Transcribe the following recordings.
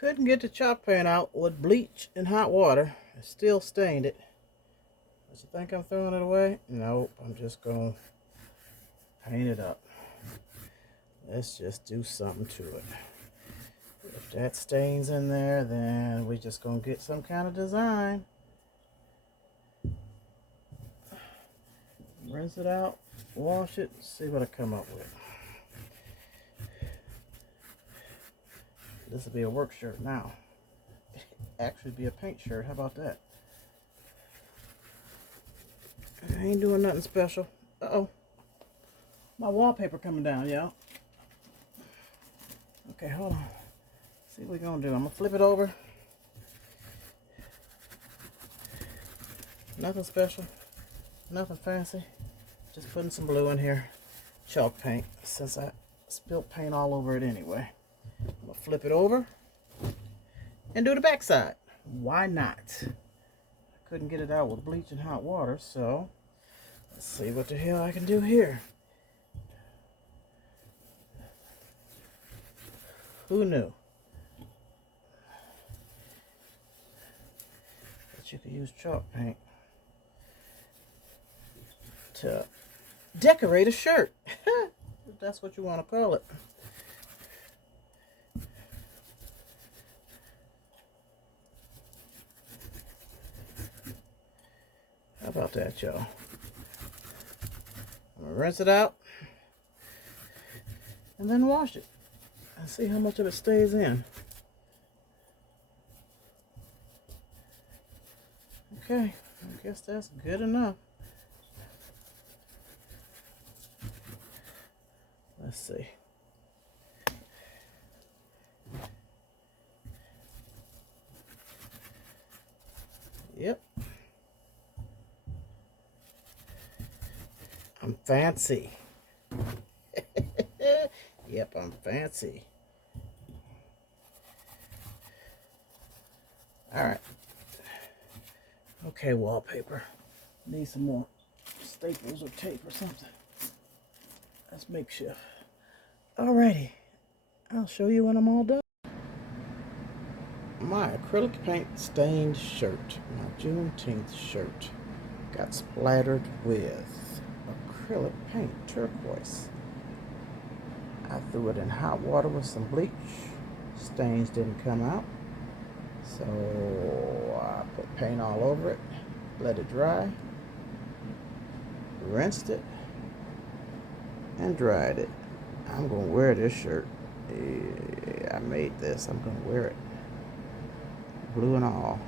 Couldn't get the chalk paint out with bleach and hot water. I still stained it. Does you think I'm throwing it away? Nope, I'm just going to paint it up. Let's just do something to it. If that stains in there, then we're just going to get some kind of design. Rinse it out, wash it, see what I come up with. This will be a work shirt now. Actually be a paint shirt. How about that? I ain't doing nothing special. Uh-oh. My wallpaper coming down, y'all. Okay, hold on. See what we're going to do. I'm going to flip it over. Nothing special. Nothing fancy. Just putting some blue in here. Chalk paint, since I spilled paint all over it anyway. I'm going to flip it over and do the back side. Why not? I couldn't get it out with bleach and hot water, so let's see what the hell I can do here. Who knew that you could use chalk paint to decorate a shirt? If that's what you want to call it. How about that, y'all? I'm going to rinse it out and then wash it and see how much of it stays in. Okay, I guess that's good enough. Let's see. Yep. I'm fancy. Yep, I'm fancy. Alright. Okay, wallpaper. Need some more staples or tape or something. That's makeshift. Alrighty. I'll show you when I'm all done. My acrylic paint stained shirt, my Juneteenth shirt, got splattered with acrylic paint, turquoise. I threw it in hot water with some bleach. Stains didn't come out. So I put paint all over it, let it dry, rinsed it, and dried it. I'm going to wear this shirt. I made this. I'm going to wear it. Blue and all.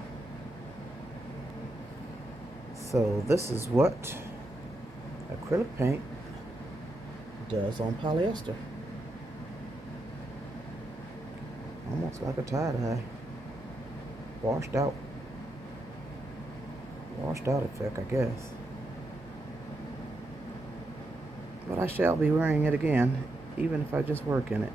So this is what acrylic paint does on polyester. Almost like a tie-dye. Washed out. Washed out effect, I guess. But I shall be wearing it again, even if I just work in it.